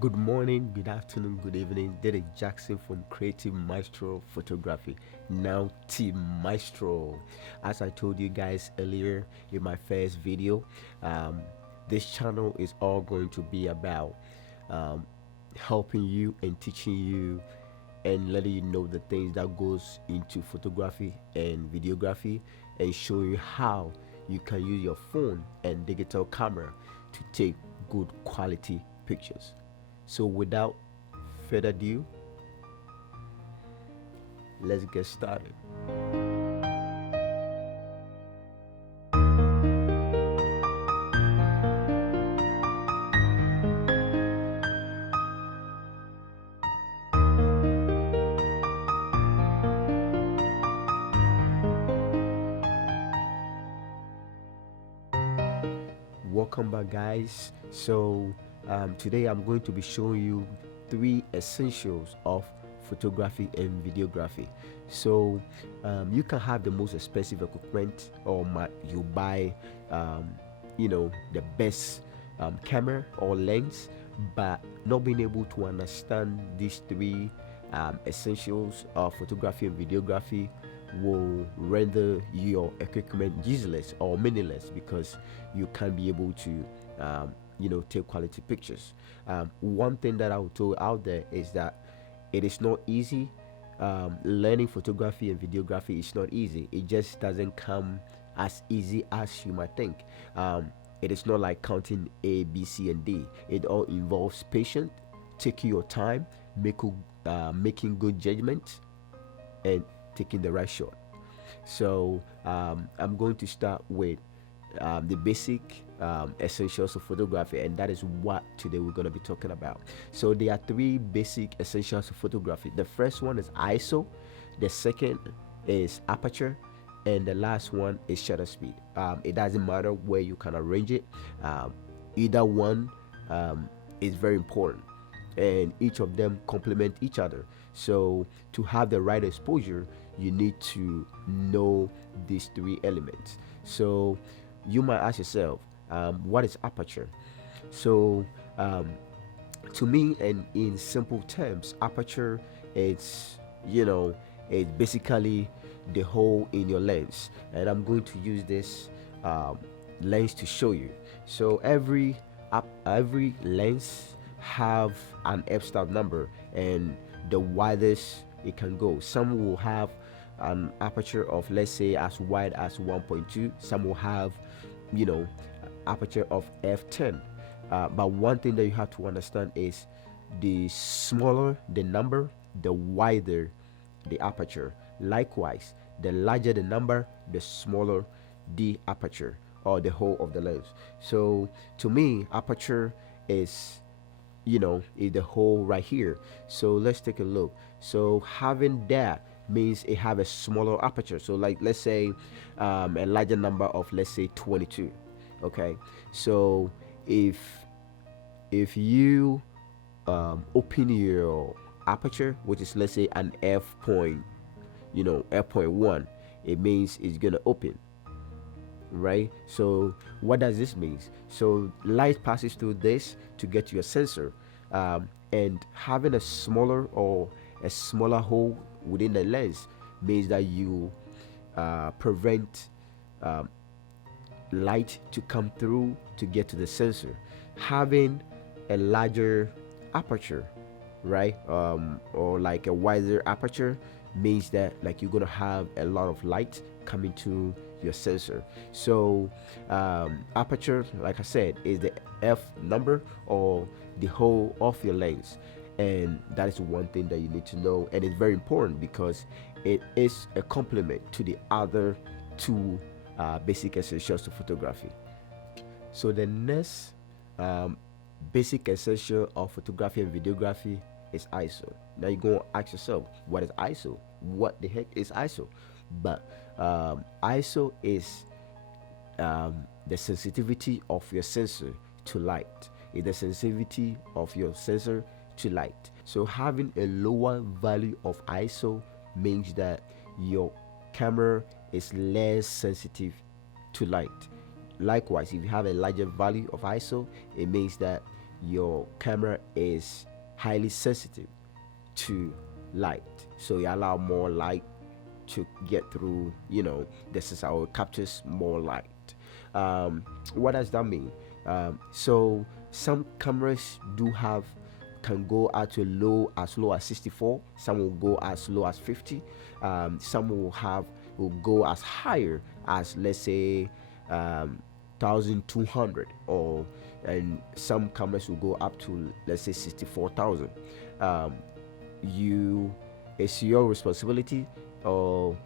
Good morning, good afternoon, good evening. This is Jackson from Creative Maestro Photography. Now Team Maestro. As I told you guys earlier in my first video, um, this channel is all going to be about um, helping you and teaching you and letting you know the things that goes into photography and videography, and showing you how you can use your phone and digital camera to take good quality pictures. So without further ado, let's get started. Welcome back, guys. Today I'm going to be showing you three essentials of photography and videography. You can have the most expensive equipment, or you buy the best camera or lens, but not being able to understand these three essentials of photography and videography will render your equipment useless or meaningless, because you can't be able to take quality pictures. One thing that I would throw out there is that it is not easy. Learning photography and videography is not easy. It just doesn't come as easy as you might think. It is not like counting A, B, C, and D. It all involves patience, taking your time, making good judgment, and taking the right shot. I'm going to start with the basic essentials of photography, and that is what today we're going to be talking about. So there are three basic essentials of photography. The first one is ISO, the second is aperture, and the last one is shutter speed. It doesn't matter where you can arrange it. Either one is very important, and each of them complement each other. So to have the right exposure, you need to know these three elements. So you might ask yourself, what is aperture? So um, to me, and in simple terms, aperture is it's basically the hole in your lens, and I'm going to use this um, lens to show you. So every lens have an f-stop number, and the widest it can go. Some will have an aperture of, let's say, as wide as 1.2. Some will have you know aperture of f10. But one thing that you have to understand is, the smaller the number, the wider the aperture. Likewise, the larger the number, the smaller the aperture, or the hole of the lens. So to me, aperture is is the hole right here. So let's take a look. So having that means it have a smaller aperture. So, like, let's say a larger number of, let's say, 22. Okay, so if you open your aperture, which is, let's say, an f.1, it means it's gonna open, right? So what does this mean? So light passes through this to get to your sensor, and having a smaller hole within the lens means that you prevent um, light to come through to get to the sensor. Having a larger aperture, right, or like a wider aperture, means that, like, you're gonna have a lot of light coming to your sensor. So aperture, like I said, is the f number, or the whole of your lens. And that is one thing that you need to know, and it's very important because it is a complement to the other two basic essentials to photography. So the next um, basic essential of photography and videography is ISO. Now you're going to ask yourself, what is ISO? What the heck is ISO? But ISO is the sensitivity of your sensor to light. Is the sensitivity of your sensor to light. So having a lower value of ISO means that your camera is less sensitive to light. Likewise, if you have a larger value of ISO, it means that your camera is highly sensitive to light, so you allow more light to get through, this is how it captures more light. What does that mean? So some cameras do have, can go out to as low as 64, some will go as low as 50, some will go as higher as, let's say, 1200, or and some cameras will go up to, let's say, 64,000. You It's your responsibility, or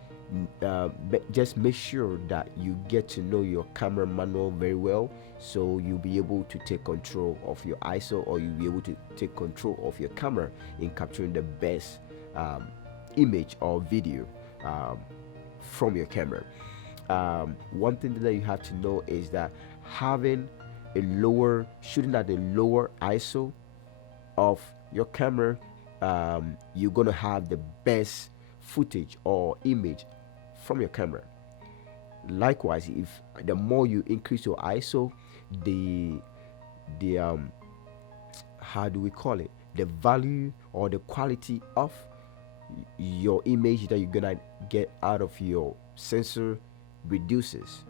just make sure that you get to know your camera manual very well, so you'll be able to take control of your ISO, or you'll be able to take control of your camera in capturing the best image or video from your camera. One thing that you have to know is that shooting at a lower ISO of your camera, you're gonna have the best footage or image from your camera. Likewise, if the more you increase your ISO, the how do we call it, the value or the quality of your image that you're gonna get out of your sensor reduces.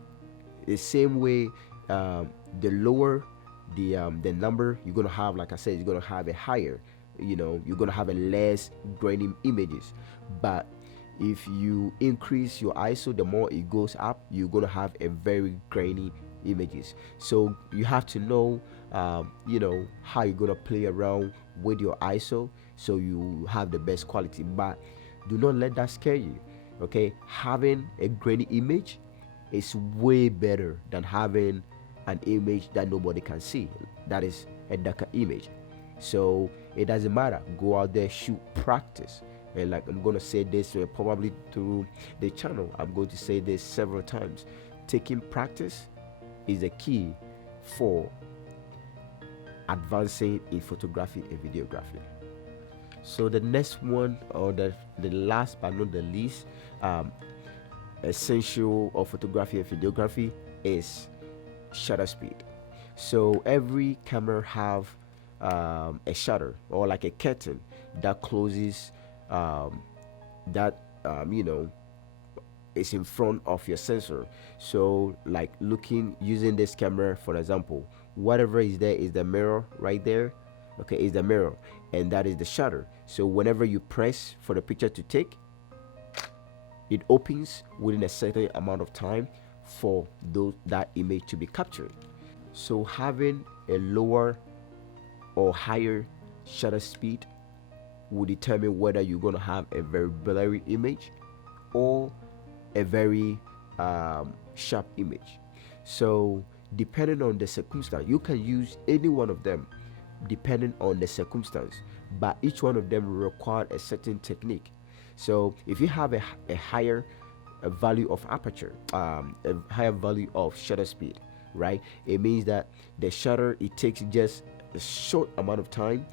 The same way, the lower the number you're gonna have, like I said, you're gonna have a higher, you're gonna have a less grainy images. But if you increase your ISO, the more it goes up, you're gonna have a very grainy images. So you have to know, how you're gonna play around with your ISO, so you have the best quality. But do not let that scare you. Okay, having a grainy image is way better than having an image that nobody can see, that is a darker image. So it doesn't matter, go out there, shoot, practice. And like I'm gonna say this probably through the channel, I'm going to say this several times: taking practice is the key for advancing in photography and videography. So the next one, or the last but not the least, essential of photography and videography, is shutter speed. So every camera have a shutter, or like a curtain that closes, that is in front of your sensor. So like using this camera for example, whatever is there is the mirror right there. Okay, is the mirror, and that is the shutter. So whenever you press for the picture to take, it opens within a certain amount of time for that image to be captured. So having a lower or higher shutter speed will determine whether you're going to have a very blurry image or a very sharp image. So depending on the circumstance, you can use any one of them depending on the circumstance, but each one of them will require a certain technique. So if you have a higher value of aperture, a higher value of shutter speed, right, it means that the shutter, it takes just a short amount of time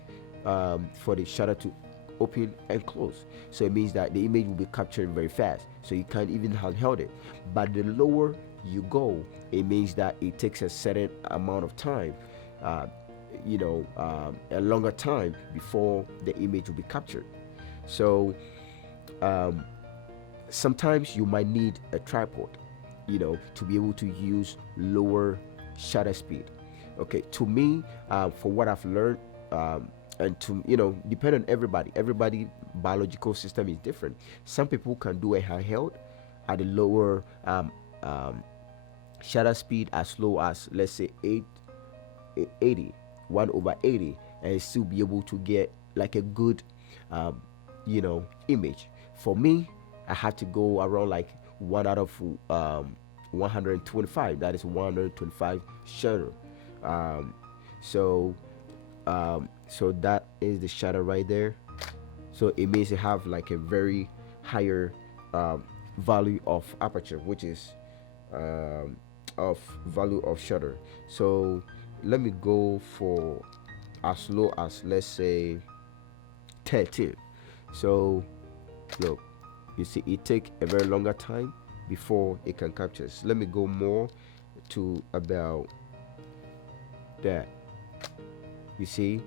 for the shutter to open and close. So it means that the image will be captured very fast, so you can't even handheld it. But the lower you go, it means that it takes a certain amount of time, a longer time before the image will be captured. So sometimes you might need a tripod, to be able to use lower shutter speed. Okay, to me, for what I've learned, and to depend on everybody biological system is different. Some people can do a handheld at a lower shutter speed, as low as, let's say, 80, 1/80, and still be able to get like a good image. For me, I had to go around like 1 out of 125, that is 125 shutter. So that is the shutter right there. So it means you have like a very higher value of aperture, which is of value of shutter. So let me go for as low as, let's say, 13. So look, you see, it take a very longer time before it can capture. So let me go more to about that. You see,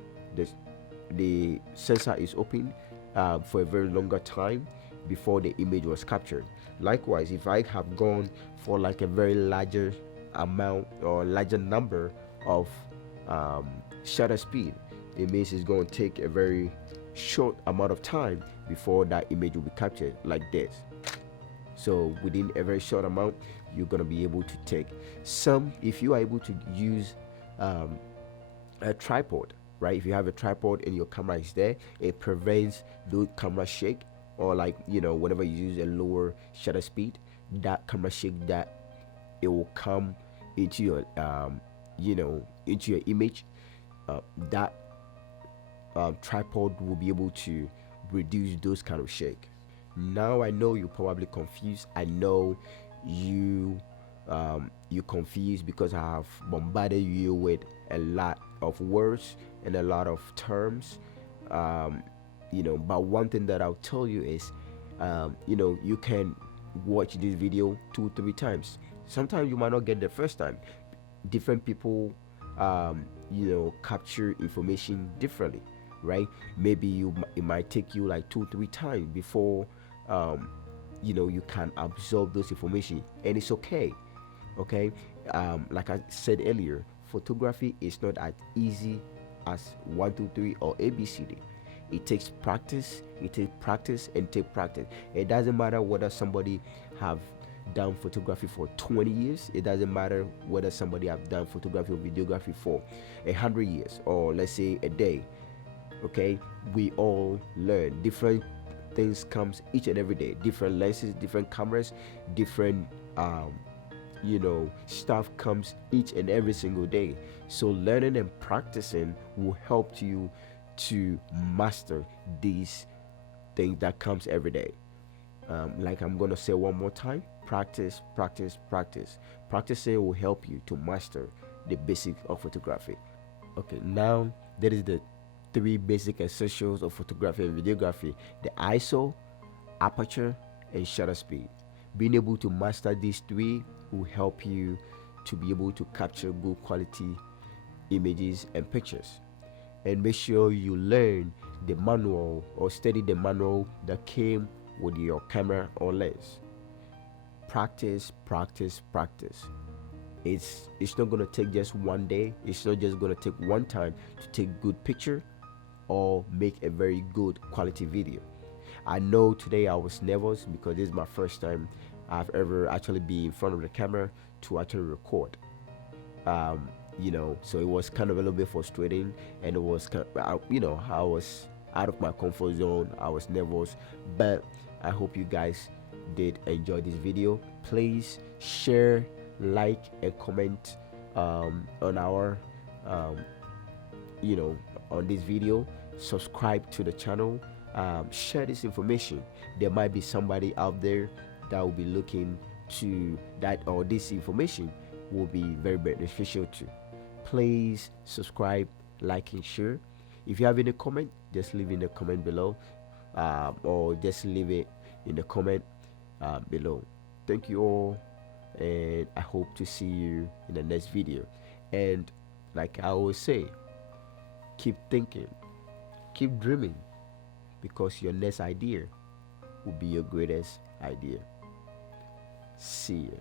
the sensor is open for a very longer time before the image was captured. Likewise, if I have gone for like a very larger amount or larger number of shutter speed, it means it's going to take a very short amount of time before that image will be captured like this. So within a very short amount, you're going to be able to take some. If you are able to use a tripod, right? If you have a tripod and your camera is there, it prevents the camera shake, or like, whenever you use a lower shutter speed, that camera shake, that it will come into your into your image. That tripod will be able to reduce those kind of shake. Now I know you're probably confused. I know you confused because I have bombarded you with a lot of words and a lot of terms. But one thing that I'll tell you is, you can watch this video 2 3 times. Sometimes you might not get the first time. Different people capture information differently, right? Maybe it might take you like 2 3 times before you can absorb those information, and it's okay. Okay. Like I said earlier, photography is not as easy as 1 2 3 or ABCD. It takes practice. It takes practice and take practice. It doesn't matter whether somebody have done photography for 20 years. It doesn't matter whether somebody have done photography or videography for 100 years, or let's say a day. Okay, we all learn different things comes each and every day. Different lenses, different cameras, different stuff comes each and every single day. So learning and practicing will help you to master these things that comes every day. Like I'm gonna say one more time: practice, practice, practice. Practicing will help you to master the basics of photography. Okay, now that is the three basic essentials of photography and videography: the ISO, aperture, and shutter speed. Being able to master these three will help you to be able to capture good quality images and pictures. And make sure you learn the manual or study the manual that came with your camera or lens. Practice, practice, practice. It's not gonna take just one day. It's not just gonna take one time to take good picture or make a very good quality video. I know today I was nervous because this is my first time I've ever actually been in front of the camera to actually record. So it was kind of a little bit frustrating, and it was I was out of my comfort zone. I was nervous, but I hope you guys did enjoy this video. Please share, like, and comment on our on this video. Subscribe to the channel. Share this information. There might be somebody out there that will be looking to that, or this information will be very beneficial to. Please subscribe, like, and share. If you have any comment, just leave in the comment below, or just leave it in the comment below. Thank you all, and I hope to see you in the next video. And like I always say, keep thinking, keep dreaming, because your next idea will be your greatest idea. See you.